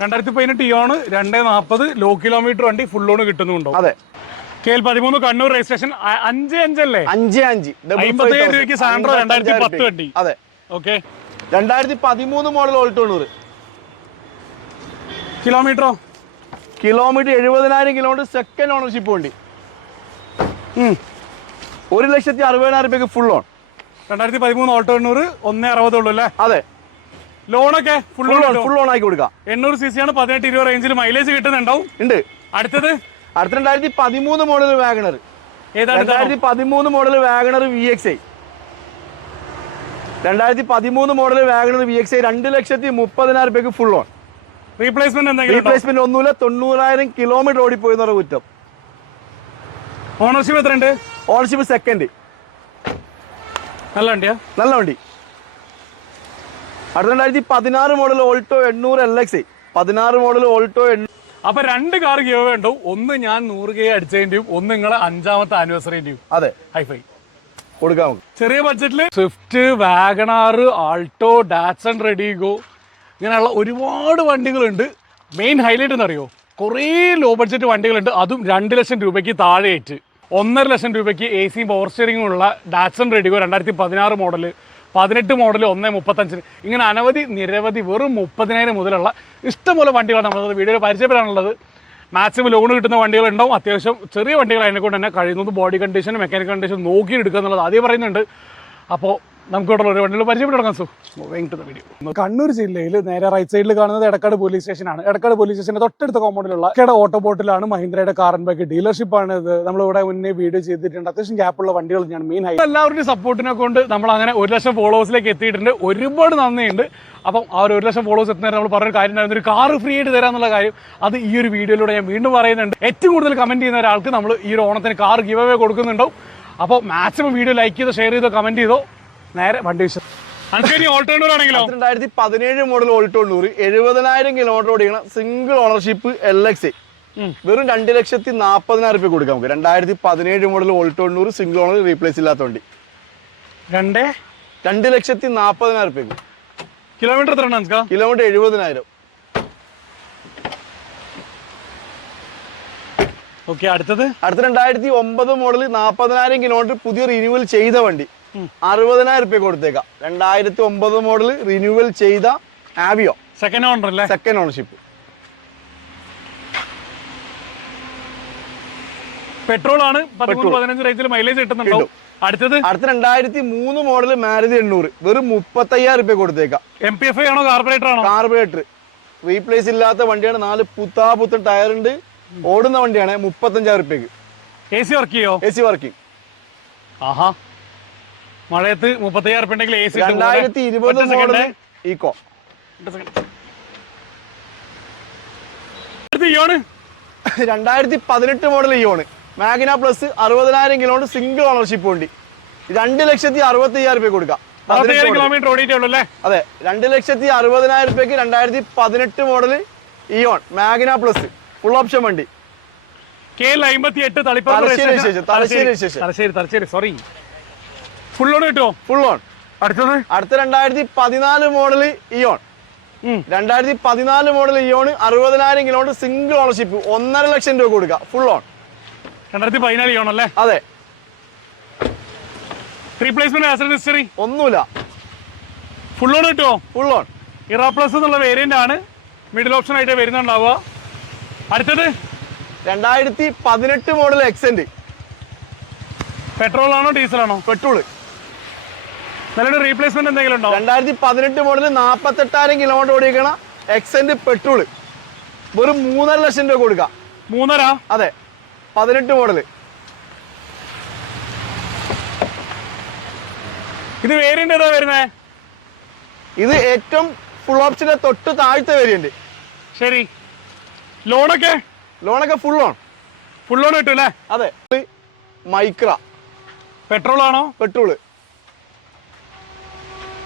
രണ്ടായിരത്തി പതിനെട്ട് ഇയോണ് രണ്ടേ നാൽപ്പത് ലോ കിലോമീറ്റർ വണ്ടി ഫുൾ ലോൺ കിട്ടുന്നുണ്ടോ? അതെ. കെ എൽ പതിമൂന്ന് കണ്ണൂർ രജിസ്ട്രേഷൻ അഞ്ച് അഞ്ചല്ലേ അഞ്ച് അഞ്ച്. അമ്പത്തേഴ് രൂപയ്ക്ക് സാൻഡ്രോ രണ്ടായിരത്തി പത്ത് വണ്ടി. അതെ. ഓക്കെ രണ്ടായിരത്തി പതിമൂന്ന് മോഡൽ ഓൾ തൊണ്ണൂറ് കിലോമീറ്ററോ കിലോമീറ്റർ എഴുപതിനായിരം കിലോമീറ്റർ സെക്കൻഡ് ഓണർഷിപ്പ് വണ്ടി. ഒരു ലക്ഷത്തി അറുപതിനായിരം രൂപയ്ക്ക് ഫുൾ ഓൺ രണ്ടായിരത്തി പതിമൂന്ന് ഓട്ടോ എണ്ണൂറ് ഒന്നേ അറുപതുള്ളൂ അല്ലേ? അതെ. ലോണൊക്കെ full full loan full on ആക്കി കൊടുക്കാം. എണ്ണൂറ് സി സി ആണ് പതിനെട്ട് ഇരുപത് റേഞ്ചിൽ മൈലേജ് കിട്ടുന്നുണ്ടാവും. ഉണ്ട്. അടുത്തത്? അടുത്ത രണ്ടായിരത്തി പതിമൂന്ന് മോഡൽ വാഗണർ രണ്ടായിരത്തി പതിമൂന്ന് model WagonR V X I രണ്ടായിരത്തി പതിമൂന്ന് model WagonR V X I രണ്ട് ലക്ഷത്തി മുപ്പതിനായിരം രൂപയ്ക്ക് ഫുൾ ഓൺ റീപ്ലേസ്മെന്റ് എന്തെങ്കിലും? റീപ്ലേസ്മെന്റ് ഒന്നുമില്ല തൊണ്ണൂറായിരം കിലോമീറ്റർ ഓടിപ്പോയി എന്നുള്ള കുറ്റം. ഓണർഷിപ്പ് എത്രയുണ്ട്? ഓണർഷിപ്പ് സെക്കൻഡ് നല്ല വണ്ടിയാ? നല്ല വണ്ടി. അടുത്ത രണ്ടായിരത്തി പതിനാറ് മോഡൽ ഓൾട്ടോ എണ്ണൂറ് എൽ എക്സ് പതിനാറ് മോഡൽ ഓൾട്ടോ എണ്ണൂറ് അപ്പൊ രണ്ട് കാർ ഗിവ് ഉണ്ടാവും. ഒന്ന് ഞാൻ നൂറ് കെ അടിച്ചതിന്റെയും ഒന്ന് നിങ്ങളെ അഞ്ചാമത്തെ ആനിവേഴ്സറിന്റെയും അതെ. ഹൈഫൈ കൊടുക്കാം ചെറിയ ബഡ്ജറ്റിൽ Swift WagonR Alto Datsun RediGO ഇങ്ങനെയുള്ള ഒരുപാട് വണ്ടികളുണ്ട്. മെയിൻ ഹൈലൈറ്റ് എന്നറിയോ? കുറേ ലോ ബഡ്ജറ്റ് വണ്ടികളുണ്ട്. അതും രണ്ട് ലക്ഷം രൂപയ്ക്ക് താഴെയായിട്ട് ഒന്നര ലക്ഷം രൂപയ്ക്ക് എ സി പവർ സ്റ്റിയറിംഗും ഉള്ള ഡാറ്റ്സൺ റെഡിഗോ രണ്ടായിരത്തി പതിനാറ് മോഡൽ പതിനെട്ട് മോഡൽ ഒന്ന് മുപ്പത്തഞ്ചിന്. ഇങ്ങനെ അനവധി നിരവധി വെറും മുപ്പതിനായിരം മുതലുള്ള ഇഷ്ടംപോലെ വണ്ടികളാണ് നമ്മളത് വീഡിയോയിൽ പരിചയപ്പെടാനുള്ളത്. മാക്സിമം ലോൺ കിട്ടുന്ന വണ്ടികളുണ്ടാവും. അത്യാവശ്യം ചെറിയ വണ്ടികൾ അതിനെ കൊണ്ട് തന്നെ കഴിയുന്നത് ബോഡി കണ്ടീഷനും മെക്കാനിക്കൽ കണ്ടീഷനും നോക്കി എടുക്കുക എന്നുള്ളത് ആദ്യം പറയുന്നുണ്ട്. അപ്പോൾ നമുക്ക് ഇവിടെ ഒരു വണ്ടികൾ പരിചയപ്പെട്ട് തുടങ്ങാം സു. മൂവിങ് ടു വീഡിയോ കണ്ണൂർ ജില്ലയിൽ നേരെ റൈറ്റ് സൈഡിൽ കാണുന്നത് എടക്കാട് പോലീസ് സ്റ്റേഷനാണ് എടക്കാട് പോലീസ് സ്റ്റേഷന്റെ തൊട്ടടുത്ത കോമ്പൗണ്ടിലുള്ള കേട ഓട്ടോ ബോട്ടിലാണ് മഹീന്ദ്രയുടെ കാർ ആൻഡ് ബൈക്ക് ഡീലർഷിപ്പ് ആണ് ഇത്. നമ്മളിവിടെ മുന്നേ വീഡിയോ ചെയ്തിട്ടുണ്ട്. അത്യാവശ്യം ഗ്യാപ്പുള്ള വണ്ടികൾ ഞാൻ മെയിൻ ആയി എല്ലാവരുടെയും സപ്പോർട്ടിനെ കൊണ്ട് നമ്മൾ അങ്ങനെ ഒരു ലക്ഷം ഫോളോവേഴ്സിലേക്ക് എത്തിയിട്ടുണ്ട്. ഒരുപാട് നന്ദിയുണ്ട്. അപ്പം ആ ഒരു ലക്ഷം ഫോളോവേഴ്സ് എത്തുന്നതിന് നമ്മൾ പറഞ്ഞ കാര്യം ഉണ്ടായിരുന്നു. ഒരു കാർ ഫ്രീ ആയിട്ട് തരാമെന്നുള്ള കാര്യം. അത് ഈ ഒരു വീഡിയോയിലൂടെ ഞാൻ വീണ്ടും പറയുന്നുണ്ട്. ഏറ്റവും കൂടുതൽ കമന്റ് ചെയ്യുന്ന ഒരാൾക്ക് നമ്മൾ ഈ ഒരു ഓണത്തിന് കാർ ഗിവ് അവേ കൊടുക്കുന്നുണ്ടാവും. അപ്പോൾ മാക്സിമം വീഡിയോ ലൈക്ക് ചെയ്തോ ഷെയർ ചെയ്തോ കമന്റ് ചെയ്തോ. നേരെ വണ്ടി വിശ്വസം രണ്ടായിരത്തി പതിനേഴ് മോഡൽ ഓൾട്ടോ എണ്ണൂറ് എഴുപതിനായിരം കിലോമീറ്റർ ഓടിക്കണം single ownership L X A വെറും രണ്ട് ലക്ഷത്തി നാൽപ്പതിനായിരം രൂപ കൊടുക്കാം നമുക്ക്. രണ്ടായിരത്തി പതിനേഴ് മോഡൽ ഓൾട്ടോ എണ്ണൂറ് സിംഗിൾ ഓണർ റീപ്ലേസ് ഇല്ലാത്ത വണ്ടി. രണ്ട്? രണ്ട് ലക്ഷത്തി നാൽപ്പതിനായിരം രൂപയ്ക്ക് കിലോമീറ്റർ എത്ര കിലോമീറ്റർ എഴുപതിനായിരം. ഓക്കെ അടുത്തത്? അടുത്ത രണ്ടായിരത്തി ഒമ്പത് മോഡൽ നാൽപ്പതിനായിരം കിലോമീറ്റർ പുതിയ റിന്യൂവൽ ചെയ്ത വണ്ടി. അറുപതിനായിരം റുപ്യ കൊടുത്തേക്കാം. രണ്ടായിരത്തി ഒമ്പത് മോഡൽ റിന്യൂവൽ ചെയ്ത ആവിയോ സെക്കൻഡ് ഓണർ അല്ലേ? സെക്കൻഡ് ഓണർഷിപ്പ് പെട്രോൾ ആണ്. പതിനഞ്ച് റേഞ്ചിൽ മൈലേജ് കിട്ടുന്നുണ്ടോ? അടുത്തത്? അടുത്ത രണ്ടായിരത്തി മൂന്ന് മോഡൽ മാരുതി എണ്ണൂറ്. വെറും മുപ്പത്തയ്യായിരം റുപ്യ കൊടുത്തേക്കാം. എം പി എഫ് ആണോ? കാർബറേറ്റർ ആണോ? കാർബറേറ്റർ റീപ്ലേസ് ഇല്ലാത്ത വണ്ടിയാണ്. നാല് പുത്താ പുത്തൻ ടയർ ഉണ്ട്. ഓടുന്ന വണ്ടിയാണ് മുപ്പത്തഞ്ചായിരം റുപ്യക്ക്. എ സി വർക്ക് ചെയ്യോ? എ സി വർക്കിംഗ് ആഹാ. മഴയത്ത് മുപ്പത്തയ്യായിരം ആറ് ഉണ്ടെങ്കിൽ എ സി രണ്ടായിരത്തി ഇരുപത് മോഡൽ ഈക്കോ. ഇയോണ് രണ്ടായിരത്തി പതിനെട്ട് മോഡൽ ഇയോണ് മാഗ്ന പ്ലസ് അറുപതിനായിരം കിലോമീറ്റർ സിംഗിൾ ഓണർഷിപ്പ് വണ്ടി. രണ്ട് ലക്ഷത്തി അറുപത്തി അയ്യായിരം രൂപ കൊടുക്കാം. കിലോമീറ്റർ അല്ലേ? അതെ രണ്ട് ലക്ഷത്തി അറുപതിനായിരം രൂപയ്ക്ക് രണ്ടായിരത്തി പതിനെട്ട് model Eon Magna plus. Full option വണ്ടി. കെ എൽ അമ്പത്തി എട്ട് Taliparamba Thalassery Thalassery Thalassery. Thalassery sorry full on കിട്ടുമോ ഫുൾ ഓൺ അടുത്തത്? അടുത്ത രണ്ടായിരത്തി പതിനാല് മോഡൽ ഇയോൺ. രണ്ടായിരത്തി പതിനാല് മോഡൽ ഇയോൺ അറുപതിനായിരം കിലോമീറ്റർ സിംഗിൾ ഓണർഷിപ്പ് ഒന്നര ലക്ഷം രൂപ കൊടുക്കുക. ഫുൾ ഓൺ രണ്ടായിരത്തി പതിനാല് ഇയോൺ അല്ലേ? അതെ. റീപ്ലേസ്മെന്റ് ഹിസ്റ്ററി ഒന്നുമില്ല. ഫുൾ ഓൺ കിട്ടുമോ ഫുൾ ഓൺ ഇറാപ്ലസ് എന്നുള്ള വേരിയന്റ് ആണ്. മിഡിൽ ഓപ്ഷൻ ആയിട്ട് വരുന്നുണ്ടാവുക. അടുത്തത്? രണ്ടായിരത്തി പതിനെട്ട് മോഡൽ എക്സെന്റ് പെട്രോൾ ആണോ ഡീസൽ ആണോ? പെട്രോൾ നല്ലൊരു റീപ്ലേസ്മെന്റ് എന്തെങ്കിലും ഉണ്ടോ? രണ്ടായിരത്തി പതിനെട്ട് മോഡൽ നാൽപ്പത്തെട്ടായിരം കിലോമീറ്റർ ഓടിക്കണ എക്സെന്റ് പെട്രോൾ വെറും മൂന്നര ലക്ഷം രൂപ കൊടുക്കാം. മൂന്നര? അതെ. പതിനെട്ട് മോഡൽ ഇത് വേരിയന്റ് ഏതാ വരുന്നേ? ഇത് ഏറ്റവും ഫുൾ ഓപ്ഷന്റെ തൊട്ട് താഴ്ത്ത വേരിയന്റ് ശരി. ലോണൊക്കെ ലോണൊക്കെ ഫുൾ ഓൺ ഫുൾ ഓൺ കിട്ടും അല്ലേ അതെ. മൈക്ര പെട്രോൾ ആണോ? പെട്രോൾ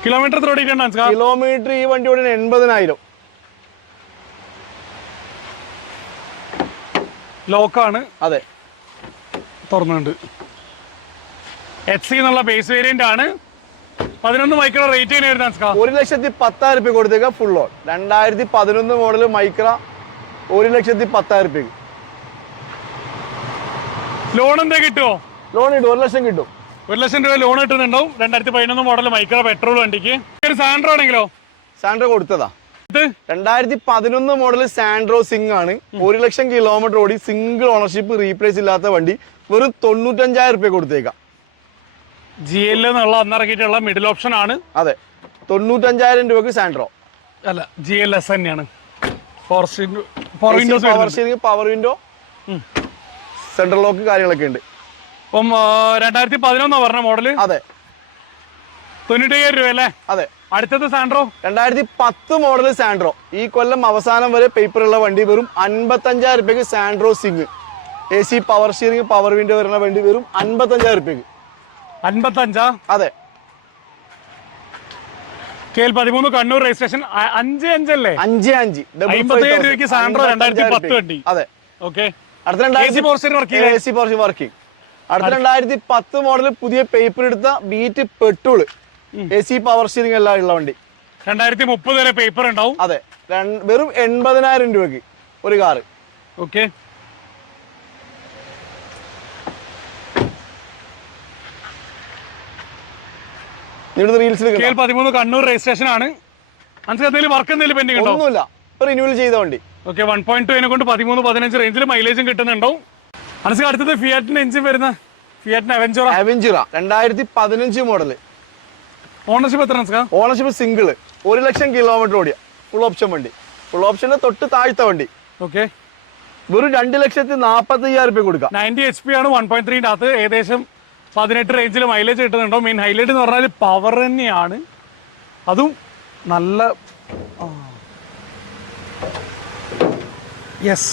കിലോമീറ്റർ എത്ര? കിലോമീറ്റർ ഈ വണ്ടി ഓടിന് എൺപതിനായിരം. ലോക്കാണ്. അതെ. തുറന്നുണ്ട് എച്ച് സി എന്നുള്ള ബേസ് വേരിയന്റ് ആണ്. പതിനൊന്ന് മൈക്രോ റേറ്റ് വരുന്ന ഒരു ലക്ഷത്തി പത്തായിരം രൂപ കൊടുത്തേക്ക ഫുൾ ഓൺ രണ്ടായിരത്തി പതിനൊന്ന് മോഡൽ മൈക്ര ഒരു ലക്ഷത്തി പത്തായിരം രൂപ ലോൺ എന്താ കിട്ടുമോ ലോൺ കിട്ടും ഒരു ലക്ഷം കിട്ടും. ഒരു ലക്ഷം രൂപ ലോൺ കിട്ടുന്നുണ്ടാവും രണ്ടായിരത്തി പതിനൊന്ന് മോഡൽ മൈക്രോ പെട്രോൾ വണ്ടിക്ക്. ഒരു സാൻഡ്രോ ആണെങ്കിലോ? സാൻഡ്രോ കൊടുത്തതാ. രണ്ടായിരത്തി പതിനൊന്ന് മോഡൽ സാൻഡ്രോ സിംഗ് ആണ്. ഒരു ലക്ഷം കിലോമീറ്റർ ഓടി സിംഗിൾ ഓണർഷിപ്പ് റീപ്ലേസ് ഇല്ലാത്ത വണ്ടി. വെറും തൊണ്ണൂറ്റഞ്ചായിരം റുപ്യ കൊടുത്തേക്കാം. ജി എൽ എന്നുള്ള അന്നിറക്കിയിട്ടുള്ള മിഡിൽ ഓപ്ഷൻ ആണ്. അതെ. തൊണ്ണൂറ്റഞ്ചായിരം രൂപക്ക് സാൻഡ്രോ അല്ല ജി എൽ എസ് തന്നെയാണ് പവർ വിൻഡോ സെൻട്രൽ ലോക്ക് കാര്യങ്ങളൊക്കെ ഉണ്ട്. അപ്പം രണ്ടായിരത്തി പതിനൊന്നാ പറഞ്ഞ മോഡൽ? അതെ. തൊണ്ണൂറ്റയ്യായിരം രൂപ അല്ലേ അതെ. അടുത്തത് സാൻഡ്രോ? രണ്ടായിരത്തി പത്ത് മോഡൽ സാൻഡ്രോ. ഈ കൊല്ലം അവസാനം വരെ പേപ്പർ ഉള്ള വണ്ടി വെറും അൻപത്തഞ്ചായിരം രൂപയ്ക്ക് Santro Xing. A C power steering power window വരുന്ന വണ്ടി വെറും അൻപത്തഞ്ചായിരം രൂപയ്ക്ക്. അൻപത്തഞ്ചാ? അതെ. കെ എൽ പതിമൂന്ന് കണ്ണൂർ രജിസ്ട്രേഷൻ. അഞ്ച് അഞ്ചല്ലേ അഞ്ച് അഞ്ച്. രൂപയ്ക്ക് സാൻഡ്രോ രണ്ടായിരത്തി പത്ത് വണ്ടി. അതെ. ഓക്കെ. അടുത്ത രണ്ടായിരത്തി പവർ വർക്കിംഗ് അടുത്ത രണ്ടായിരത്തി പത്ത് മോഡൽ പുതിയ പേപ്പർ എടുത്ത Beat petrol A C power steering എല്ലാം ഉള്ള വണ്ടി. രണ്ടായിരത്തി മുപ്പത് വരെ പേപ്പർ ഉണ്ടാവും. അതെ. വെറും എൺപതിനായിരം രൂപക്ക് ഒരു കാറ് ഓക്കെ പതിമൂന്ന് കണ്ണൂർ രജിസ്ട്രേഷൻ ആണ്. എന്തെങ്കിലും വർക്ക് എന്തെങ്കിലും പെൻഡിങ് ഒന്നുമില്ല. റിന്യൂവൽ ചെയ്ത വണ്ടി. ഓക്കെ വൺ പോയിന്റ് ടു കൊണ്ട് പതിമൂന്ന് പതിനഞ്ച് റേഞ്ചിൽ മൈലേജും കിട്ടുന്നുണ്ടാവും. മനസ്സിൽ അടുത്തത് ഫിയാറ്റിന് എഞ്ചിൻ വരുന്ന ഫിയാറ്റിന് അവഞ്ചറ അവഞ്ചിറ രണ്ടായിരത്തി പതിനഞ്ച് മോഡൽ ഓണർഷിപ്പ് എത്ര ഓണർഷിപ്പ് സിംഗിൾ ഒരു ലക്ഷം കിലോമീറ്റർ ഓടിയ. ഫുൾ ഓപ്ഷൻ വണ്ടി. ഫുൾ ഓപ്ഷന്റെ തൊട്ട് താഴ്ത്ത വണ്ടി. ഓക്കെ വെറും രണ്ട് ലക്ഷത്തി നാപ്പത്തി അയ്യായിരം രൂപ കൊടുക്കാം. നയന്റി എച്ച് പി ആണ് വൺ പോയിന്റ് ത്രീന്റെ അകത്ത്. ഏകദേശം പതിനെട്ട് റേഞ്ചിൽ മൈലേജ് കിട്ടുന്നുണ്ടോ? മെയിൻ ഹൈലൈറ്റ് എന്ന് പറഞ്ഞാൽ പവർ തന്നെയാണ്. അതും നല്ല യെസ്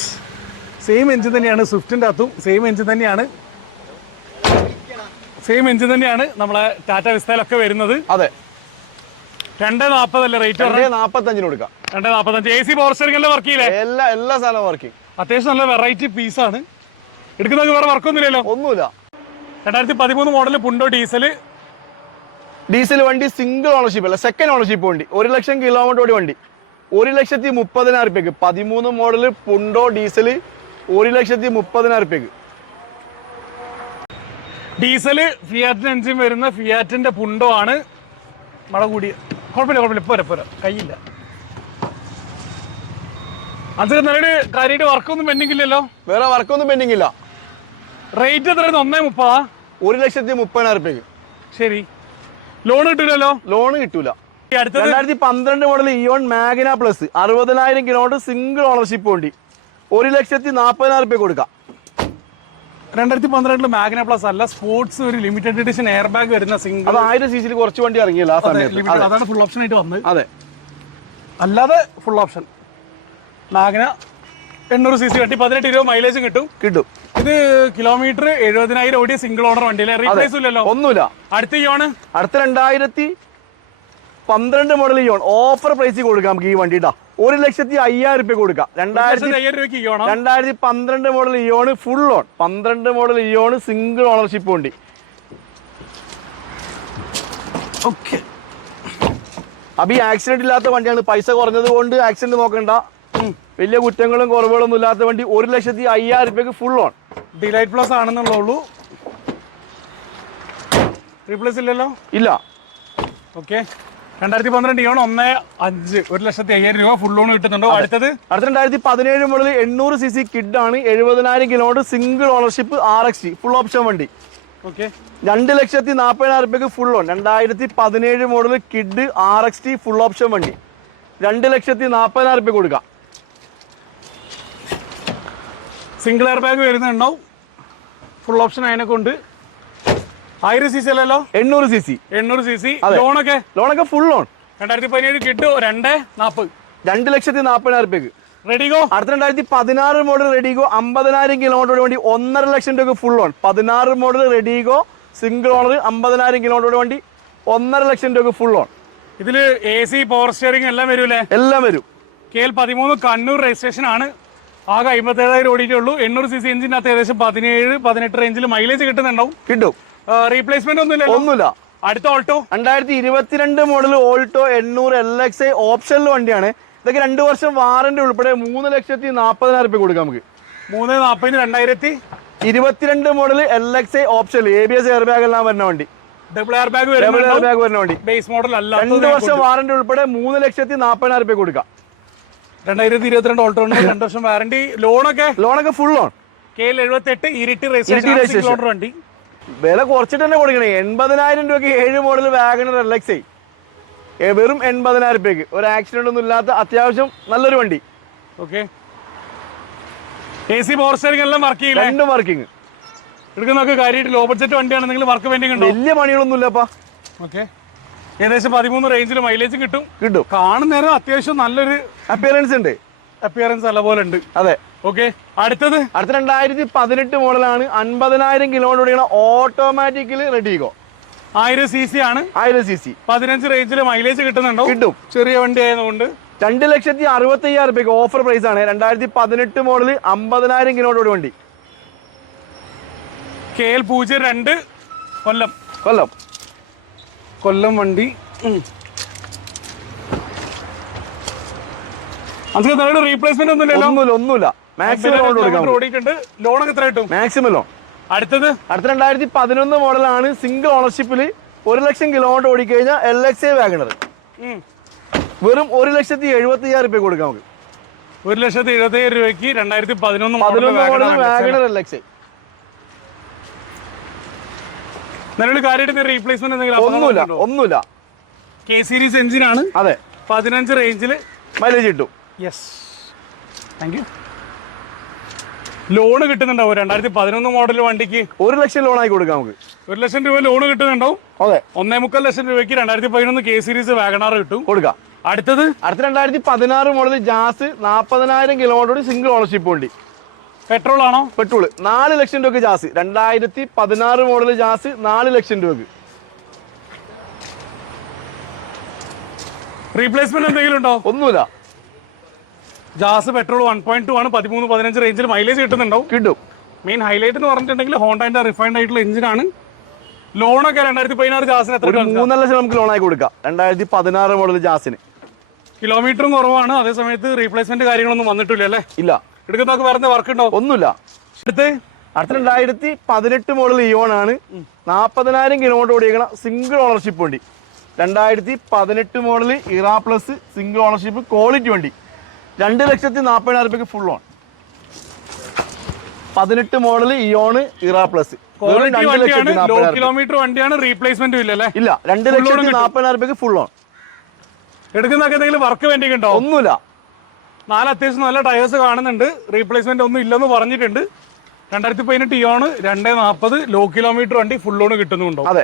സെയിം എഞ്ചിൻ തന്നെയാണ് സ്വിഫ്റ്റിന്റെ അകത്തും. സെയിം എഞ്ചിൻ തന്നെയാണ്. സെയിം എഞ്ചിൻ തന്നെയാണ് നമ്മളെ ടാറ്റ വിസ്തയിലൊക്കെ വരുന്നത്. അതെ. രണ്ട് നാൽപ്പതല്ലേ റേറ്റ് നാപ്പത്തഞ്ചിന് കൊടുക്കാം. രണ്ട് നാൽപ്പത്തഞ്ച് എ സി പവർ സ്റ്റിയറിംഗ് എല്ലാം വർക്ക് ചെയ്യില്ലേ എല്ലാ എല്ലാ സാധനവും വർക്കിംഗ് അത്യാവശ്യം നല്ല വെറൈറ്റി പീസ് ആണ്. എടുക്കുന്നത് വേറെ വർക്കൊന്നുമില്ലല്ലോ ഒന്നുമില്ല. രണ്ടായിരത്തി പതിമൂന്ന് മോഡൽ പുണ്ടോ ഡീസൽ ഡീസൽ വണ്ടി സിംഗിൾ ഓണർഷിപ്പ് അല്ല സെക്കൻഡ് ഓണർഷിപ്പ് വണ്ടി. ഒരു ലക്ഷം കിലോമീറ്റർ ഓടി വണ്ടി. ഒരു ലക്ഷത്തി മുപ്പതിനായിരം രൂപയ്ക്ക് പതിമൂന്ന് മോഡൽ പുണ്ടോ ഡീസൽ ഒരു ലക്ഷത്തി മുപ്പതിനായിരം രൂപയ്ക്ക് ഡീസൽ ഫിയാറ്റിന് എഞ്ചിൻ വരുന്ന ഫിയാറ്റിന്റെ പുണ്ടോ ആണ്. മഴ കൂടിയ. കുഴപ്പമില്ല കുഴപ്പമില്ല. പോരാ പോരാ. കയ്യില്ല. അത് നല്ലൊരു കാര്യമായിട്ട് വർക്കൊന്നും പെൻഡിങ് ഇല്ലല്ലോ? വേറെ വർക്കൊന്നും പെൻഡിങ് ഇല്ല. റേറ്റ് എത്രയാണ് ഒന്നേ മുപ്പതാ? ഒരു ലക്ഷത്തി മുപ്പതിനായിരം രൂപയ്ക്ക് ശരി. ലോൺ കിട്ടൂലല്ലോ? ലോൺ കിട്ടൂല. രണ്ടായിരത്തി പന്ത്രണ്ട് മോഡൽ ഇയോൺ മാഗന പ്ലസ് അറുപതിനായിരം കിലോമീറ്റർ സിംഗിൾ ഓണർഷിപ്പ് വണ്ടി ഒരു ലക്ഷത്തി നാൽപ്പതിനായിരം രൂപ കൊടുക്കാം. രണ്ടായിരത്തി പന്ത്രണ്ടിൽ മാഗ്ന പ്ലസ് അല്ല സ്പോർട്സ് ഒരു ലിമിറ്റഡ് എഡിഷൻ എയർ ബാഗ് വരുന്ന സിംഗിൾ അത് ആയിരം സി സിയിൽ കുറച്ച് വണ്ടി ഇറങ്ങിയില്ല ആ സമയത്ത്. അതെ. അതാണ് ഫുൾ ഓപ്ഷൻ ആയിട്ട് വന്നത്. അതെ. അല്ലാതെ ഫുൾ ഓപ്ഷൻ മാഗ്ന എണ്ണൂറ് സി സി കട്ടി പതിനെട്ട് ഇരുപത് മൈലേജും കിട്ടും. കിട്ടും. ഇത് കിലോമീറ്റർ എഴുപതിനായിരം ഓടിയ സിംഗിൾ ഓണർ വണ്ടിയിലെ റീപ്ലേസ് ഇല്ലല്ലോ. ഒന്നുമില്ല. അടുത്ത ഇയോണ് അടുത്ത രണ്ടായിരത്തി പന്ത്രണ്ട് മോഡൽ യോൺ ഓഫർ പ്രൈസിൽ കൊടുക്കാം നമുക്ക് ഈ വണ്ടിട്ടാ ഒരു ലക്ഷത്തി അയ്യായിരം രൂപ കൊടുക്കാം. രണ്ടായിരത്തി രണ്ടായിരത്തി പന്ത്രണ്ട് മോഡൽ ഇയോണ് ഫുൾ ഓൺ പന്ത്രണ്ട് മോഡൽ ഇയോണ് സിംഗിൾ ഓണർഷിപ്പ് വണ്ടി. ഓക്കെ അപ്പൊ ഈ ആക്സിഡന്റ് ഇല്ലാത്ത വണ്ടിയാണ്. പൈസ കുറഞ്ഞത് കൊണ്ട് ആക്സിഡന്റ് നോക്കണ്ട. വലിയ കുറ്റങ്ങളും കുറവുകളൊന്നും ഇല്ലാത്ത വണ്ടി ഒരു ലക്ഷത്തി അയ്യായിരം രൂപയ്ക്ക് ഫുൾ ഓൺ ഡിലൈറ്റ് പ്ലസ് ആണെന്നുള്ളൂ റീപ്ലേസ് ഇല്ലല്ലോ? ഇല്ല. ഓക്കെ രണ്ടായിരത്തി പന്ത്രണ്ട് ഇയോൺ ഒന്ന് അഞ്ച്. ഒരു ലക്ഷത്തി അയ്യായിരം രൂപ ഫുൾ ലോൺ കിട്ടുന്നുണ്ടോ? അടുത്തത്? അടുത്ത രണ്ടായിരത്തി പതിനേഴ് മുതൽ എണ്ണൂറ് സി സി കിഡ് ആണ് എഴുപതിനായിരം kilometre single ownership R X full option വണ്ടി. ഓക്കെ രണ്ട് ലക്ഷത്തി നാൽപ്പതിനായിരം രൂപയ്ക്ക് ഫുൾ ഓൺ രണ്ടായിരത്തി പതിനേഴ് model Kwid R X T full option വണ്ടി. രണ്ട് ലക്ഷത്തി നാൽപ്പതിനായിരം രൂപ കൊടുക്കാം. സിംഗിൾ എയർ ബാഗ് വരുന്നുണ്ടാവും. ഫുൾ ഓപ്ഷൻ അതിനെ കൊണ്ട് ആയിരം സി സി അല്ലല്ലോ? എണ്ണൂറ് സി സി എണ്ണൂറ് സി സി. ലോണൊക്കെ? ലോണൊക്കെ ഫുൾ ഓൺ രണ്ടായിരത്തി പതിനേഴ് കിട്ടുമോ രണ്ട് നാൽപ്പത് രണ്ട് ലക്ഷത്തി നാൽപ്പതിനായിരം രൂപയ്ക്ക് റെഡിഗോ? അടുത്ത രണ്ടായിരത്തി പതിനാറ് മോഡൽ റെഡിഗോ അമ്പതിനായിരം കിലോമീറ്റർ വേണ്ടി ഒന്നര ലക്ഷം രൂപ ഫുൾ ഓൺ പതിനാറ് മോഡൽ റെഡിഗോ സിംഗിൾ ഓണർ അമ്പതിനായിരം കിലോമീറ്റർ വണ്ടി ഒന്നര ലക്ഷം രൂപ ഫുൾ ഓൺ ഇതിൽ എ സി പവർ സ്റ്റിയറിംഗ് എല്ലാം വരൂലേ? എല്ലാം വരും. കെ എൽ പതിമൂന്ന് കണ്ണൂർ രജിസ്ട്രേഷൻ ആണ്. ആകെ അമ്പത്തേഴായിരം ഓടിയിട്ടുള്ളൂ എണ്ണൂറ് സി സി എഞ്ചിനകത്ത് ഏകദേശം പതിനേഴ് പതിനെട്ട് റേഞ്ചിൽ മൈലേജ് കിട്ടുന്നുണ്ടാവും. കിട്ടും. റീപ്ലേസ്മെന്റ് ഒന്നുമില്ല ഒന്നുമില്ല. അടുത്ത ഓൾട്ടോ രണ്ടായിരത്തി ഇരുപത്തിരണ്ട് മോഡൽ ഓൾട്ടോ എണ്ണൂറ് എൽ എക്സ് ഐ ഓപ്ഷനിൽ വണ്ടിയാണ്. ഇതൊക്കെ രണ്ട് വർഷം വാറന്റി ഉൾപ്പെടെ മൂന്ന് ലക്ഷത്തി നാൽപ്പതിനായിരം രൂപ കൊടുക്കാം നമുക്ക്. മൂന്ന് നാൽപ്പതിന് രണ്ടായിരത്തി? ഇരുപത്തിരണ്ട് മോഡൽ എൽ എക്സ് ഐ ഓപ്ഷനിൽ A B S air bag എല്ലാം വരുന്ന വണ്ടി. Double air bag double air bag വരുന്ന വണ്ടി. ബേസ് മോഡൽ അല്ല രണ്ട് വർഷം വാറന്റി ഉൾപ്പെടെ മൂന്ന് ലക്ഷത്തി നാൽപ്പതിനായിരം രൂപ കൊടുക്കാം. രണ്ടായിരത്തി ഇരുപത്തിരണ്ട് ഓൾട്ടോ ഉണ്ട്. രണ്ട് വർഷം വാറന്റി ലോണൊക്കെ ലോണൊക്കെ ഫുൾ ലോൺ കെ എൽ എഴുപത്തി എട്ട് ഇരിട്ടി രജിസ്ട്രേഷൻ വണ്ടി. വില കുറച്ചിട്ട് തന്നെ കൊടുക്കണേ. എൺപതിനായിരം രൂപയ്ക്ക് ഏഴ് മോഡൽ വാഗണർ റിലാക്സ് വെറും എൺപതിനായിരം രൂപയ്ക്ക്. ഒരു ആക്സിഡന്റ് ഒന്നും ഇല്ലാത്ത അത്യാവശ്യം നല്ലൊരു വണ്ടി. Okay A C power steering എല്ലാം വർക്ക് ചെയ്യില്ലേ? രണ്ടും വർക്കിംഗ് എടുക്കുന്നൊക്കെ കാര്യമായിട്ട് ലോ ബഡ്ജറ്റ് വണ്ടിയാണെന്നെങ്കിൽ വർക്ക് പെൻഡിങ് ഉണ്ടോ വലിയ പണികളൊന്നും ഇല്ലപ്പാ ഓക്കെ ഏകദേശം പതിമൂന്ന് റേഞ്ചിൽ മൈലേജ് കിട്ടും. കിട്ടും. കാണുന്നേരം അത്യാവശ്യം നല്ലൊരു അപ്പിയറൻസ് ഉണ്ട്. അപ്പിയറൻസ് നല്ല പോലെ ഉണ്ട്. അതെ. ഓക്കെ അടുത്തത്. അടുത്ത രണ്ടായിരത്തി പതിനെട്ട് മോഡലാണ് അൻപതിനായിരം കിലോമീറ്റർ ഓട്ടോമാറ്റിക്കലി റെഡിഗോ ആയിരം സി സി ആണ്. ആയിരം സി സി പതിനഞ്ച് റേഞ്ചിൽ മൈലേജ് കിട്ടുന്നുണ്ടോ? കിട്ടും. ചെറിയ വണ്ടി ആയതുകൊണ്ട്. രണ്ട് ലക്ഷത്തി അറുപത്തി അയ്യായിരം രൂപയ്ക്ക് ഓഫർ പ്രൈസ് ആണ്. രണ്ടായിരത്തി പതിനെട്ട് മോഡൽ അമ്പതിനായിരം കിലോമീറ്റർ വണ്ടി. കെ എൽ പൂജ്യം രണ്ട് കൊല്ലം. കൊല്ലം. കൊല്ലം വണ്ടി. അത് നിങ്ങളുടെ റീപ്ലേസ്മെന്റ് ഒന്നുമില്ല ഒന്നുമില്ല ഒന്നുമില്ല. മാക്സിമം ലോൺ കൊടുക്കാം ഓടിയിട്ടുണ്ട് ലോണൊക്കെ എത്ര കിട്ടും? Maximum loan. അടുത്തത്? അടുത്ത രണ്ടായിരത്തി പതിനൊന്ന് മോഡലാണ് സിംഗിൾ ഓണർഷിപ്പിൽ ഒരു ലക്ഷം കിലോമീറ്റർ ഓടിക്കഴിഞ്ഞാൽ എൽ എക്സ് എ വാഗണർ. വെറും ഒരു ലക്ഷത്തി എഴുപത്തി അയ്യായിരം രൂപ കൊടുക്കാം നമുക്ക്. ഒരു ലക്ഷത്തി എഴുപത്തി അയ്യായിരം രൂപയ്ക്ക് രണ്ടായിരത്തി പതിനൊന്ന് വാഗണർ എൽ എക്സ് നിലവിൽ കാര്യമായിട്ട് റീപ്ലേസ്മെന്റ് ഒന്നുമില്ല ഒന്നുമില്ല. കെ സീരീസ് എഞ്ചിനാണ് അതെ. പതിനഞ്ച് റേഞ്ചിൽ മൈലേജ് കിട്ടും. യെസ് താങ്ക് യു ലോണ് കിട്ടുന്നുണ്ടാവും. രണ്ടായിരത്തി പതിനൊന്ന് മോഡൽ വണ്ടിക്ക് ഒരു ലക്ഷം ലോൺ ആയി കൊടുക്കാം നമുക്ക്. ഒരു ലക്ഷം രൂപ ലോൺ കിട്ടുന്നുണ്ടാവും. അതെ. ഒന്നേ മുക്കാൽ ലക്ഷം രൂപയ്ക്ക് രണ്ടായിരത്തി പതിനൊന്ന് കെ സീരീസ് വാഗണാർ കിട്ടും. കൊടുക്കാം. അടുത്തത്? അടുത്ത രണ്ടായിരത്തി പതിനാറ് മോഡൽ ജാസ് നാൽപ്പതിനായിരം കിലോമീറ്റർ സിംഗിൾ ഓണർഷിപ്പ് വണ്ടി. പെട്രോൾ ആണോ? പെട്രോൾ നാല് ലക്ഷം രൂപയ്ക്ക് ജാസ്. രണ്ടായിരത്തി പതിനാറ് മോഡൽ ജാസ് നാല് ലക്ഷം രൂപയ്ക്ക്. റീപ്ലേസ്മെന്റ് എന്തെങ്കിലും ഉണ്ടോ? ഒന്നുമില്ല. Jazz petrol one point two ആണ്. പതിമൂന്ന് പതിനഞ്ച് റേഞ്ചിൽ മൈലേജ് കിട്ടുന്നുണ്ടാവും. കിട്ടും. മെയിൻ ഹൈലൈറ്റ് എന്ന് പറഞ്ഞിട്ടുണ്ടെങ്കിൽ ഹോണ്ടൈന്റെ റിഫൈൻഡ് ആയിട്ടുള്ള എഞ്ചിനാണ് ലോണൊക്കെ രണ്ടായിരത്തി പതിനാറ് ജാസിന് എത്ര ഒരു മൂന്നര ലക്ഷം നമുക്ക് ലോണായി കൊടുക്കാം. രണ്ടായിരത്തി പതിനാറ് മോഡൽ ജാസിന് കിലോമീറ്ററും കുറവാണ്. അതേ സമയത്ത് റീപ്ലേസ്മെന്റ് കാര്യങ്ങളൊന്നും വന്നിട്ടില്ല അല്ലേ? ഇല്ല. എടുക്കുന്നതൊക്കെ പറഞ്ഞ വർക്ക് ഉണ്ടോ? ഒന്നുമില്ല. അടുത്ത്? അടുത്ത രണ്ടായിരത്തി പതിനെട്ട് മോഡൽ ഇയോൺ ആണ്. നാൽപ്പതിനായിരം കിലോമീറ്റർ ഓടിയേക്കണ സിംഗിൾ ഓണർഷിപ്പ് വണ്ടി. രണ്ടായിരത്തി പതിനെട്ട് മോഡൽ ഇറ പ്ലസ് സിംഗിൾ ഓണർഷിപ്പ് ക്വാളിറ്റി വണ്ടി. രണ്ട് ലക്ഷത്തി നാൽപ്പതിനായിരം രൂപയ്ക്ക് ഫുൾ ഓൺ പതിനെട്ട് model Eon Era plus kilometre വണ്ടിയാണ് റീപ്ലേസ്മെന്റ് ഇല്ല അല്ലേ ഇല്ല രണ്ട് ലക്ഷത്തി. നാൽപ്പതിനായിരം രൂപയ്ക്ക് ഫുൾ ഓൺ എടുക്കുന്നൊക്കെ എന്തെങ്കിലും വർക്ക് വേണ്ടി ഉണ്ടോ? ഒന്നുമില്ല. നാല് അത്യാവശ്യം നല്ല ടയേഴ്സ് കാണുന്നുണ്ട്. റീപ്ലേസ്മെന്റ് ഒന്നും ഇല്ലെന്ന് പറഞ്ഞിട്ടുണ്ട്. രണ്ടായിരത്തി പതിനെട്ട് ഇയോണ് രണ്ടേ നാൽപ്പത് ലോ കിലോമീറ്റർ വണ്ടി ഫുൾ ഓൺ കിട്ടുന്നുണ്ടോ? അതെ.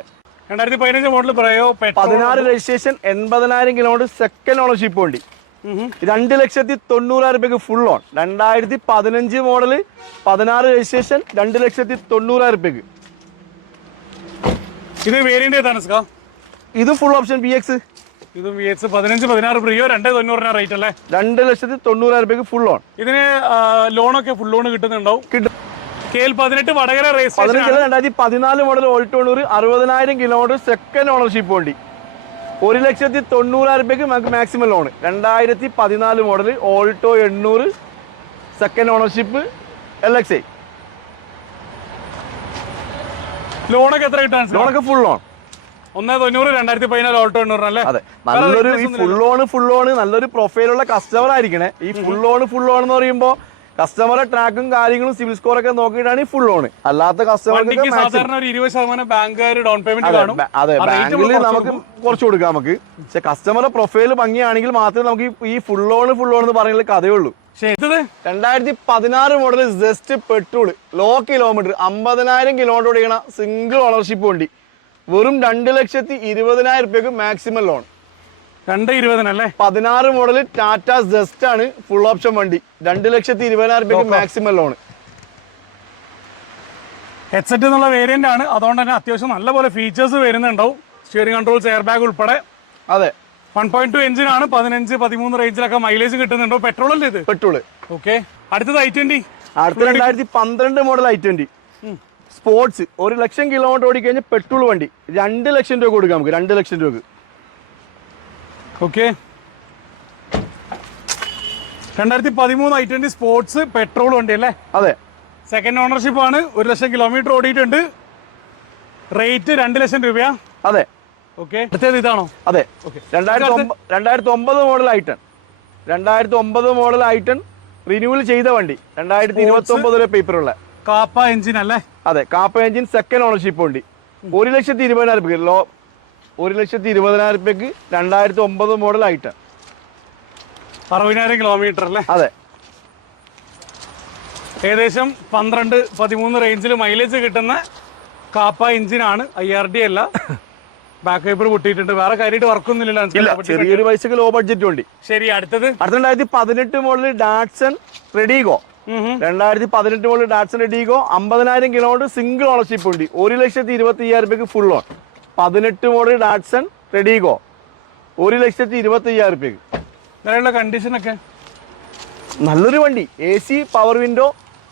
രണ്ടായിരത്തി പതിനഞ്ച് മോഡൽ പറയോ? പെട്രോൾ പതിനാറ് രജിസ്ട്രേഷൻ എൺപതിനായിരം കിലോമീറ്റർ സെക്കൻഡ് ഓണർഷിപ്പ് വണ്ടി. രണ്ട് ലക്ഷത്തി തൊണ്ണൂറായിരം രൂപയ്ക്ക് ഫുൾ ഓൺ രണ്ടായിരത്തി പതിനഞ്ച് മോഡൽ പതിനാറ് രജിസ്ട്രേഷൻ രണ്ട് ലക്ഷത്തി തൊണ്ണൂറായിരം രൂപയ്ക്ക്. ഇത് വേരിയന്റ് ഏതാണ് ഇതും ഫുൾ ഓപ്ഷൻ ബി എക്സ് ഇത് വി എക്സ് പതിനഞ്ച് പതിനാറ് പ്രിയോ രണ്ടേ തൊണ്ണൂറിന് റേറ്റ് അല്ലേ? രണ്ട് ലക്ഷത്തി തൊണ്ണൂറായിരം രൂപയ്ക്ക് ഫുൾ ഓൺ ഇതിന് ലോണൊക്കെ ഫുൾ ലോൺ കിട്ടുന്നുണ്ടാവും. കിട്ടും. കെ എൽ പതിനെട്ട് വടകര രണ്ടായിരത്തി പതിനാല് മോഡൽ ഓൾട്ടോണൂർ അറുപതിനായിരം കിലോമീറ്റർ സെക്കൻഡ് ഓണർഷിപ്പ് വണ്ടി. ഒരു ലക്ഷത്തി തൊണ്ണൂറായിരം രൂപയ്ക്ക് നമുക്ക് മാക്സിമം ലോൺ രണ്ടായിരത്തി പതിനാല് മോഡൽ ഓൾട്ടോ എണ്ണൂറ് second ownership L X I ലോണൊക്കെ എത്ര കിട്ടാൻ ലോണൊക്കെ ഫുൾ ലോൺ ഒന്നേ തൊണ്ണൂറ് രണ്ടായിരത്തി പതിനാല് ഓൾട്ടോ എണ്ണൂറ് അല്ലേ? അതെ. നല്ലൊരു ഈ ഫുൾ ലോൺ ഫുൾ ലോൺ നല്ലൊരു പ്രൊഫൈലുള്ള കസ്റ്റമർ ആയിരിക്കണേ. ഈ ഫുൾ ലോൺ ഫുൾ ലോൺ എന്ന് പറയുമ്പോൾ കസ്റ്റമറെ ട്രാക്കും കാര്യങ്ങളും സിവിൽ സ്കോർ ഒക്കെ നോക്കിയിട്ടാണ് ഈ ഫുൾ ലോൺ അല്ലാത്ത കസ്റ്റമർക്ക് ബാങ്കുകാർ ഡൗൺ പേയ്മെന്റ് അതെ ബാങ്കിൽ കുറച്ച് നമുക്ക് കുറച്ച് കൊടുക്കാം നമുക്ക്. പക്ഷെ കസ്റ്റമറെ പ്രൊഫൈൽ ഭംഗിയാണെങ്കിൽ മാത്രമേ നമുക്ക് ഈ- ഫുൾ ലോൺ ഫുൾ ലോൺ എന്ന് പറയുന്ന കഥയുള്ളൂ. രണ്ടായിരത്തി പതിനാറ് model just petrol low kilometre അമ്പതിനായിരം കിലോമീറ്റർ ഓടിക്കണ സിംഗിൾ ഓണർഷിപ്പ് വണ്ടി. വെറും രണ്ട് ലക്ഷത്തി ഇരുപതിനായിരം രൂപയ്ക്ക് മാക്സിമം ലോൺ രണ്ട് ഇരുപതിനല്ലേ? പതിനാറ് മോഡൽ ടാറ്റ ജസ്റ്റ് ആണ് ഫുൾ ഓപ്ഷൻ വണ്ടി. രണ്ട് ലക്ഷത്തി ഇരുപതിനായിരം രൂപയ്ക്ക് മാക്സിമം ലോൺ ഹെഡ്സെറ്റ് എന്നുള്ള വേരിയന്റ് ആണ്. അതുകൊണ്ട് തന്നെ അത്യാവശ്യം നല്ലപോലെ ഫീച്ചേഴ്സ് വരുന്നുണ്ടാവും. സ്റ്റിയറിംഗ് കൺട്രോൾസ് എയർ ബാഗ് ഉൾപ്പെടെ. അതെ. വൺ പോയിന്റ് ടു എഞ്ചിൻ ആണ്. പതിനഞ്ച് പതിമൂന്ന് റേഞ്ചിലൊക്കെ മൈലേജ് കിട്ടുന്നുണ്ടോ? പെട്രോൾ അല്ലേ ഇത്? പെട്രോൾ ഓക്കെ അടുത്തത് ഐ ട്വന്റി അടുത്ത രണ്ടായിരത്തി പന്ത്രണ്ട് മോഡൽ ഐ ട്വന്റി സ്പോർട്സ് ഒരു ലക്ഷം കിലോമീറ്റർ ഓടിക്കഴിഞ്ഞാൽ പെട്രോൾ വണ്ടി. രണ്ട് ലക്ഷം രൂപ കൊടുക്കാം നമുക്ക്. രണ്ട് ലക്ഷം രൂപക്ക്. ഓക്കെ രണ്ടായിരത്തി പതിമൂന്ന് ഐ ട്വന്റി സ്പോർട്സ് പെട്രോൾ വണ്ടി അല്ലേ? അതെ. സെക്കൻഡ് ഓണർഷിപ്പ് ആണ്. ഒരു ലക്ഷം കിലോമീറ്റർ ഓടിയിട്ടുണ്ട്. റേറ്റ് രണ്ട് ലക്ഷം രൂപയാ. അതെ. ഓക്കെ അടുത്തത് ഇതാണോ? അതെ. രണ്ടായിരത്തി ഒമ്പ- രണ്ടായിരത്തി ഒമ്പത് മോഡൽ ഐറ്റൺ രണ്ടായിരത്തി ഒമ്പത് മോഡൽ ഐറ്റൺ റിന്യൂവൽ ചെയ്ത വണ്ടി. രണ്ടായിരത്തി ഇരുപത്തി ഒമ്പതിലെ പേപ്പറുള്ള കാപ്പ എഞ്ചിൻ അല്ലേ? അതെ. കാപ്പ എഞ്ചിൻ സെക്കൻഡ് ഓണർഷിപ്പ് വണ്ടി. ഒരു ലക്ഷത്തി ഇരുപതിനായിരം ലോ ഒരു ലക്ഷത്തി ഇരുപതിനായിരം രൂപയ്ക്ക് രണ്ടായിരത്തി ഒമ്പത് മോഡൽ ആയിട്ട് അറുപതിനായിരം കിലോമീറ്റർ അല്ലേ? അതെ. ഏകദേശം പന്ത്രണ്ട് പതിമൂന്ന് റേഞ്ചിൽ മൈലേജ് കിട്ടുന്ന കാപ്പ എഞ്ചിനാണ് ഐ ആർ ഡി അല്ല. ബാക്ക് പേപ്പർ പൊട്ടിയിട്ടുണ്ട്. വേറെ കാര്യമായിട്ട് വർക്കൊന്നുമില്ല ചെറിയൊരു പൈസക്ക് ലോ ബഡ്ജറ്റ് വണ്ടി. ശരി അടുത്തത്. അടുത്ത രണ്ടായിരത്തി പതിനെട്ട് മോഡൽ ഡാറ്റ്സൺ റെഡിഗോ. രണ്ടായിരത്തി പതിനെട്ട് മോഡൽ ഡാറ്റ്സൺ റെഡിഗോ അമ്പതിനായിരം കിലോമീറ്റർ സിംഗിൾ ഓണർഷിപ്പ് ഉണ്ട്. ഒരു ലക്ഷത്തി ഇരുപത്തി അയ്യായിരം രൂപയ്ക്ക് ഫുൾ ഓൺ പതിനെട്ട് മോഡൽ ഡാറ്റ്സൺ റെഡിഗോ ഒരു ലക്ഷത്തി ഇരുപത്തി അയ്യായിരം രൂപയ്ക്ക് നിലവിലുള്ള കണ്ടീഷൻ ഒക്കെ. നല്ലൊരു വണ്ടി. A C power window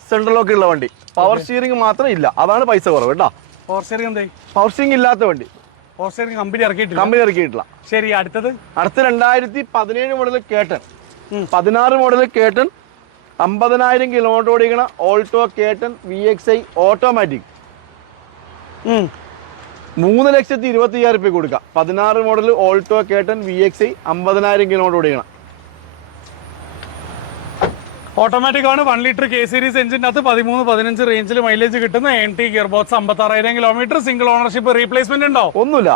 central lock ഉള്ള വണ്ടി. പവർ സ്റ്റിയറിംഗ് മാത്രം ഇല്ല. അതാണ് പൈസ കുറവ് കേട്ടോ. ഫോർ സ്റ്റിയറിംഗ് എന്തായി പവർ സ്റ്റിയറിംഗ് ഇല്ലാത്ത വണ്ടി. പവർ സ്റ്റിയറിംഗ് കമ്പനി ഇറക്കിയിട്ടില്ല. കമ്പനി ഇറക്കിയിട്ടില്ല. ശരി അടുത്തത്? അടുത്ത രണ്ടായിരത്തി പതിനേഴ് മോഡൽ കേട്ടൺ പതിനാറ് മോഡൽ കേട്ടൺ അമ്പതിനായിരം kilometre ഓടിക്കണ Alto K ten V X I automatic. മൂന്ന് ലക്ഷത്തി ഇരുപത്തി അയ്യായിരം രൂപ കൊടുക്കാം. പതിനാറ് model Alto കേട്ടൻ V X I അമ്പതിനായിരം കിലോമീറ്റർ ഓടിക്കണം ഓട്ടോമാറ്റിക് ആണ്. വൺ ലിറ്റർ കെ സീരീസ് എഞ്ചിന്റെ അകത്ത് പതിമൂന്ന് പതിനഞ്ച് റേഞ്ചിൽ മൈലേജ് കിട്ടുന്ന എൻ ടി ഗിയർ ബോക്സ് അമ്പത്താറായിരം കിലോമീറ്റർ സിംഗിൾ ഓണർഷിപ്പ് റീപ്ലേസ്മെന്റ് ഉണ്ടോ? ഒന്നുമില്ല.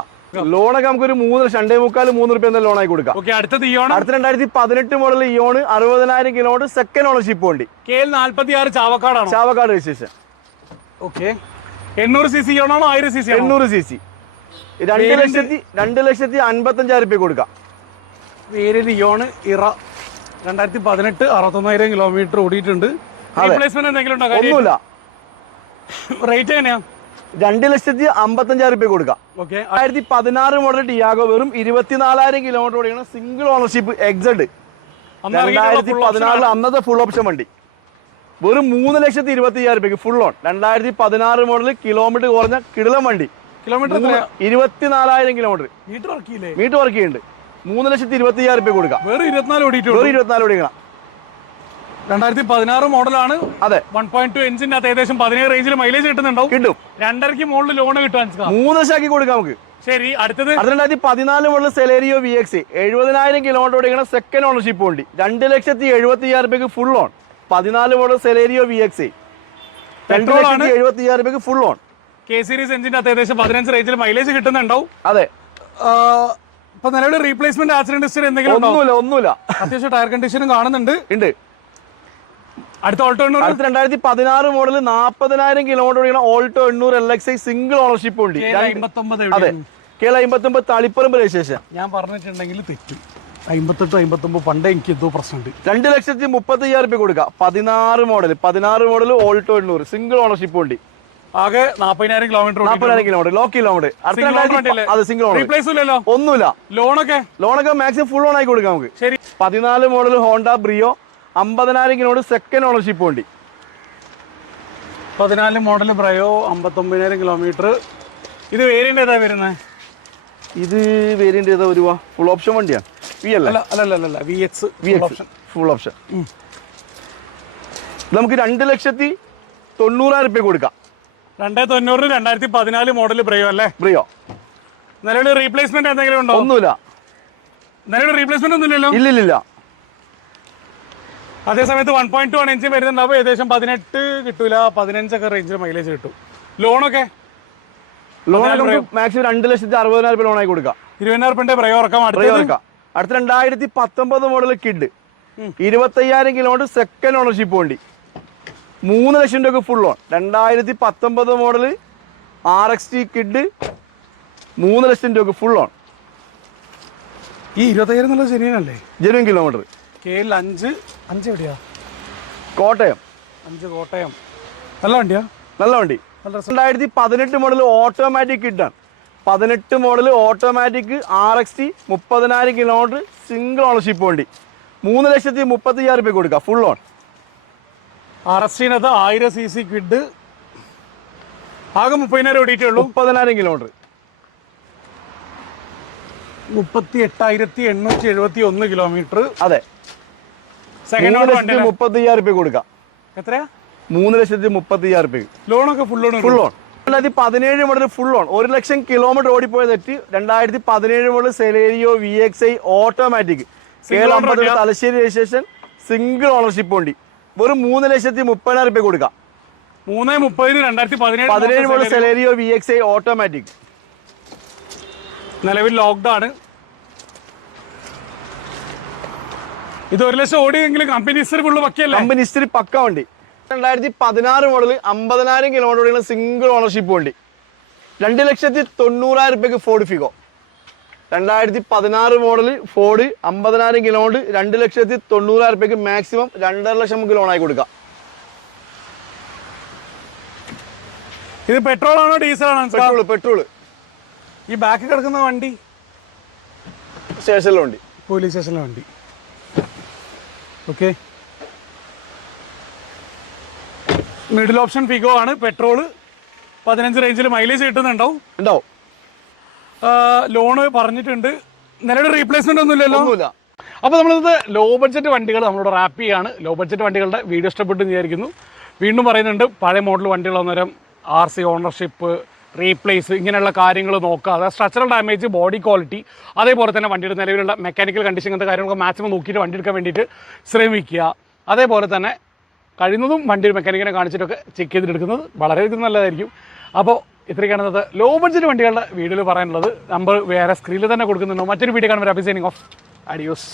ലോണൊക്കെ നമുക്ക് ഒരു മൂന്ന് രണ്ടേ മുക്കാൽ മൂന്ന് റുപ്യ എന്ന ലോണായി കൊടുക്കാം. ഓക്കെ അടുത്തത് ഇയോണ് അടുത്ത രണ്ടായിരത്തി പതിനെട്ട് മോഡൽ ഇയോണ് അറുപതിനായിരം കിലോമീറ്റർ സെക്കൻഡ് ഓണർഷിപ്പ് വണ്ടി. കെ എൽ നാല്പത്തി ആറ് ചാവക്കാടാണ്? ചാവക്കാട് രജിസ്ട്രേഷൻ ഓക്കെ എണ്ണൂറ് സി സി ആണോ ആയിരം സി സി എണ്ണൂറ് സി സി രണ്ട് ലക്ഷത്തി രണ്ട് ലക്ഷത്തി അൻപത്തഞ്ചായിരം രൂപ കൊടുക്കാം. പേര് ലിയോൺ ഇറ. രണ്ടായിരത്തി പതിനെട്ട് അറുപത്തൊന്നായിരം കിലോമീറ്റർ ഓടിയിട്ടുണ്ട്. റീപ്ലേസ്മെന്റ് എന്തെങ്കിലും ഉണ്ടോ? ഒന്നുമില്ല. റേറ്റ് എങ്ങനെയാ? രണ്ട് ലക്ഷത്തി അമ്പത്തഞ്ചായിരം രൂപ കൊടുക്കാം. ഓക്കെ ആയിരത്തി പതിനാറ് മോഡൽ ടിയാഗോ വെറും ഇരുപത്തിനാലായിരം കിലോമീറ്റർ ഓടിയാണ് സിംഗിൾ ഓണർഷിപ്പ് എക്സഡ് രണ്ടായിരത്തി പതിനാറിൽ അന്നത്തെ ഫുൾ ഓപ്ഷൻ വണ്ടി. വെറും മൂന്ന് ലക്ഷത്തി ഇരുപത്തി അയ്യായിരം രൂപയ്ക്ക് ഫുൾ ഓൺ രണ്ടായിരത്തി പതിനാറ് മോഡൽ കിലോമീറ്റർ കുറഞ്ഞ കിടിലം വണ്ടി. കിലോമീറ്റർ ഇരുപത്തിനാലായിരം കിലോമീറ്റർ മീറ്റർ മീറ്റർ വർക്ക് ചെയ്യുന്നുണ്ട്. മൂന്ന് ലക്ഷത്തി ഇരുപത്തി അയ്യായിരം രൂപ കൊടുക്കാം. വേറെ ഇരുപത്തിനാല് ഓടിയിട്ട് വെറും ഇരുപത്തിനാല് ഓടിക്കണം രണ്ടായിരത്തി പതിനാറ് മോഡലാണ് അതെ. വൺ പോയിന്റ് ടു എഞ്ചിന്റെ അകത്ത് ഏകദേശം പതിനേഴ് റേഞ്ചിൽ മൈലേജ് കിട്ടുന്നുണ്ടോ കിട്ടും. രണ്ടരയ്ക്ക് മുകളിൽ ലോൺ കിട്ടാൻ മൂന്ന് ലക്ഷമാക്കി കൊടുക്കാം നമുക്ക്. ശരി അടുത്തത്? അടുത്ത രണ്ടായിരത്തി പതിനാല് മോഡൽ സെലേരിയോ വി എക്സ് എഴുപതിനായിരം കിലോമീറ്റർ ഓടിക്കുന്ന സെക്കൻഡ് ഓണർഷിപ്പ് വണ്ടി. രണ്ട് ലക്ഷത്തി എഴുപത്തി അയ്യായിരം രൂപയ്ക്ക് ഫുൾ ഓൺ പതിനാല് മോഡൽ സെലേരിയോ വി എക്സ് രണ്ട് ലക്ഷത്തി എഴുപത്തി അയ്യായിരം രൂപയ്ക്ക് ഫുൾ ഓൺ കെ സീരീസ് എഞ്ചിന്റെ അകത്ത് ഏകദേശം പതിനഞ്ച് റേഞ്ചിൽ മൈലേജ് കിട്ടുന്നുണ്ടാവും. അതെ. ഇപ്പൊ നിലവിൽ റീപ്ലേസ്മെന്റ് ആക്സിഡന്റ് ഹിസ്റ്ററി എന്തെങ്കിലും ഒന്നുമില്ല ഒന്നുമില്ല. അത്യാവശ്യം ടയർ കണ്ടീഷനും കാണുന്നുണ്ട്. ഉണ്ട്. അടുത്ത ഓൾട്ടോ എണ്ണൂറ് അടുത്ത രണ്ടായിരത്തി പതിനാറ് മോഡൽ നാൽപ്പതിനായിരം കിലോമീറ്റർ ഓടിക്കുന്ന ഓൾട്ടോ എണ്ണൂറ് L X I single ownership ഉണ്ട്. അതെ. കേരള എൽ അമ്പത്തൊമ്പത് തളിപ്പറമ്പ് രജിസ്ട്രേഷൻ ഞാൻ പറഞ്ഞിട്ടുണ്ടെങ്കിൽ തെറ്റും. അമ്പത്തെട്ട് അമ്പത്തൊമ്പത് പണ്ടേ എനിക്ക് എന്തോ പ്രശ്നമുണ്ട്. രണ്ട് ലക്ഷത്തി മുപ്പത്തി അയ്യായിരം രൂപ കൊടുക്കാം. പതിനാറ് മോഡൽ പതിനാറ് മോഡൽ ഓൾട്ടോ എണ്ണൂറ്. സിംഗിൾ ഓണർഷിപ്പ് ഉണ്ട് ആകെ നാൽപ്പതിനായിരം കിലോമീറ്റർ നാൽപ്പതിനായിരം കിലോമീറ്റർ ലോ കിലോമീറ്റർ അത് സിംഗിൾ റീപ്ലേസ് ഇല്ലല്ലോ? ഒന്നുമില്ല. ലോണൊക്കെ ലോണൊക്കെ മാക്സിമം ഫുൾ ഓൺ ആയി കൊടുക്കാം നമുക്ക്. ശരി. പതിനാല് മോഡൽ ഹോണ്ട ബ്രിയോ അമ്പതിനായിരം കിലോമീറ്റർ സെക്കൻഡ് ഓണർഷിപ്പ് ഉണ്ട് പതിനാല് മോഡൽ ബ്രയോ അമ്പത്തൊമ്പതിനായിരം കിലോമീറ്റർ ഇത് വേരിയന്റ് ഏതാ വരുന്നത്? ഇത് വേരിയന്റ് ഏതാ വരുവാ? ഫുൾ ഓപ്ഷൻ വണ്ടിയാണ് വി അല്ല? അല്ല അല്ല അല്ല അല്ല. V X V X full option നമുക്ക് രണ്ട് ലക്ഷത്തി തൊണ്ണൂറായിരം രൂപ കൊടുക്കാം. രണ്ടേ തൊണ്ണൂറ് രണ്ടായിരത്തി പതിനാല് മോഡൽ ബ്രിയോ അല്ലേ? ബ്രിയോ നിലവിൽ റീപ്ലേസ്മെന്റ് എന്തെങ്കിലും ഉണ്ടോ? ഒന്നുമില്ല. നിലവിൽ റീപ്ലേസ്മെന്റ് ഒന്നുമില്ലല്ലോ? ഇല്ലില്ല അതേസമയത്ത് one point two one engine വരുന്നുണ്ടാവും ഏകദേശം പതിനെട്ട് കിട്ടൂല. പതിനഞ്ചൊക്കെ റേഞ്ചിൽ മൈലേജ് കിട്ടും. ലോണൊക്കെ ലോൺ മാക്സിമം രണ്ട് ലക്ഷത്തി അറുപതിനായിരം രൂപ ലോണായി കൊടുക്കാം. ഇരുപതിനായിരം രൂപ അടുത്തത്? എടുക്കാം അടുത്ത രണ്ടായിരത്തി പത്തൊമ്പത് മോഡൽ കിഡ് ഇരുപത്തയ്യായിരം കിലോമീറ്റർ സെക്കൻഡ് ഓണർഷിപ്പ് വണ്ടി. മൂന്ന് ലക്ഷം രൂപ ഫുൾ ഓൺ രണ്ടായിരത്തി പത്തൊമ്പത് model R X T Kwid മൂന്ന് ലക്ഷം രൂപ ഫുൾ ഓൺ ഈ ഇരുപത്തയ്യായിരം എന്നുള്ളത് ശരിയാണല്ലേ ജനുവൻ കിലോമീറ്റർ കെ എൽ അഞ്ച്. അഞ്ച് എവിടെയാ? കോട്ടയം. അഞ്ച് കോട്ടയം. നല്ല വണ്ടിയാ? നല്ല വണ്ടി. രണ്ടായിരത്തി പതിനെട്ട് മോഡൽ ഓട്ടോമാറ്റിക് കിഡാണ് പതിനെട്ട് model automatic R X T മുപ്പതിനായിരം കിലോമീറ്റർ സിംഗിൾ ഓണർഷിപ്പ് വണ്ടി. മൂന്ന് ലക്ഷത്തി മുപ്പത്തി അയ്യായിരം രൂപ കൊടുക്കുക ഫുൾ ഓൺ ആർ എസ് ടിനകത്ത് ആയിരം സി സി കിഡ് ആകെ മുപ്പതിനായിരം ഓടിയിട്ടേ ഉള്ളൂ. മുപ്പതിനായിരം കിലോമീറ്റർ മുപ്പത്തി എട്ടായിരത്തി എണ്ണൂറ്റി എഴുപത്തി ഒന്ന് കിലോമീറ്റർ അതെ. സെക്കൻഡ് മൂന്ന് ലക്ഷത്തി മുപ്പത്തി അയ്യായിരം റുപ്യ കൊടുക്കാം. എത്രയാ? മൂന്ന് ലക്ഷത്തി മുപ്പത്തി അയ്യായിരം റുപ്യ ലോണൊക്കെ ഫുൾ ഓൺ ഫുൾ ഓൺ രണ്ടായിരത്തി പതിനേഴ് മോഡൽ ഫുൾ ഓൺ ഒരു ലക്ഷം കിലോമീറ്റർ ഓടിപ്പോയ തെറ്റ് രണ്ടായിരത്തി പതിനേഴ് model Celerio V X I automatic Keralam? Thalassery registration single ownership വണ്ടി വെറും മൂന്ന് ലക്ഷത്തി മുപ്പതിനായിരം രൂപ കൊടുക്കാം. മൂന്ന് മുപ്പതിന് രണ്ടായിരത്തി പതിനേഴ് പതിനേഴ് model Celerio V X I automatic നിലവിൽ ലോക്ക്ഡ് ഇത് ഒരു ലക്ഷം ഓടിയെങ്കിലും കമ്പനി ഹിസ്റ്ററി ഫുള്ള് പക്കിയല്ലേ? കമ്പനി ഹിസ്റ്ററി പക്ക വണ്ടി രണ്ടായിരത്തി പതിനാറ് മോഡൽ അമ്പതിനായിരം കിലോമീറ്റർ സിംഗിൾ ഓണർഷിപ്പ് വണ്ടി. രണ്ട് ലക്ഷത്തി തൊണ്ണൂറായിരം റുപ്യക്ക് ഫോർഡ് ഫിഗോ രണ്ടായിരത്തി പതിനാറ് മോഡൽ ഫോർഡ് അമ്പതിനായിരം കിലോമീറ്റർ രണ്ട് ലക്ഷത്തി തൊണ്ണൂറായിരം റുപ്യക്ക് മാക്സിമം രണ്ടര ലക്ഷം നമുക്ക് ലോണായി കൊടുക്കാം. ഇത് പെട്രോൾ ആണോ ഡീസൽ ആണോ പെട്രോൾ പെട്രോൾ ഈ ബാക്ക് കിടക്കുന്ന വണ്ടി? സ്റ്റേഷനിലെ വണ്ടി. പോലീസ് സ്റ്റേഷനിലെ വണ്ടി. ഓക്കെ മിഡിൽ ഓപ്ഷൻ ഫിഗോ ആണ്. പെട്രോൾ പതിനഞ്ച് റേഞ്ചിൽ മൈലേജ് കിട്ടുന്നുണ്ടാവും. ഉണ്ടാവും. ലോണ് പറഞ്ഞിട്ടുണ്ട്. നിലവിൽ റീപ്ലേസ്മെന്റ് ഒന്നുമില്ലല്ലോ? ഒന്നുമില്ല. അപ്പോൾ നമ്മളിത് ലോ ബഡ്ജറ്റ് വണ്ടികൾ നമ്മളോട് റാപ്പ് ചെയ്യാണ്. ലോ ബഡ്ജറ്റ് വണ്ടികളുടെ വീഡിയോ ഇഷ്ടപ്പെട്ടു വിചാരിക്കുന്നു. വീണ്ടും പറയുന്നുണ്ട് പഴയ മോഡൽ വണ്ടികൾ അന്നേരം ആർ സി ഓണർഷിപ്പ് റീപ്ലേസ് ഇങ്ങനെയുള്ള കാര്യങ്ങൾ നോക്കാതെ സ്ട്രക്ചറൽ ഡാമേജ് ബോഡി ക്വാളിറ്റി അതേപോലെ തന്നെ വണ്ടിയുടെ നിലവിലുള്ള മെക്കാനിക്കൽ കണ്ടീഷൻ അങ്ങനത്തെ കാര്യങ്ങളൊക്കെ മാക്സിമം നോക്കിയിട്ട് വണ്ടി എടുക്കാൻ വേണ്ടിയിട്ട് ശ്രമിക്കുക. അതേപോലെ തന്നെ കഴിയുന്നതും വണ്ടി മെക്കാനിക്കിനെ കാണിച്ചിട്ടൊക്കെ ചെക്ക് ചെയ്തിട്ട് എടുക്കുന്നത് വളരെയധികം നല്ലതായിരിക്കും. അപ്പോൾ ഇത്രയൊക്കെയാണ് ഇന്നത്തെ ലോ ബഡ്ജറ്റ് വണ്ടികളുടെ വീഡിയോയിൽ പറയാനുള്ളത്. നമ്പർ വേറെ സ്ക്രീനിൽ തന്നെ കൊടുക്കുന്നുണ്ടോ. മറ്റൊരു വീഡിയോ കാണുമ്പോൾ അഭിസൈനിങ് ഓഫ്. അഡിയോസ്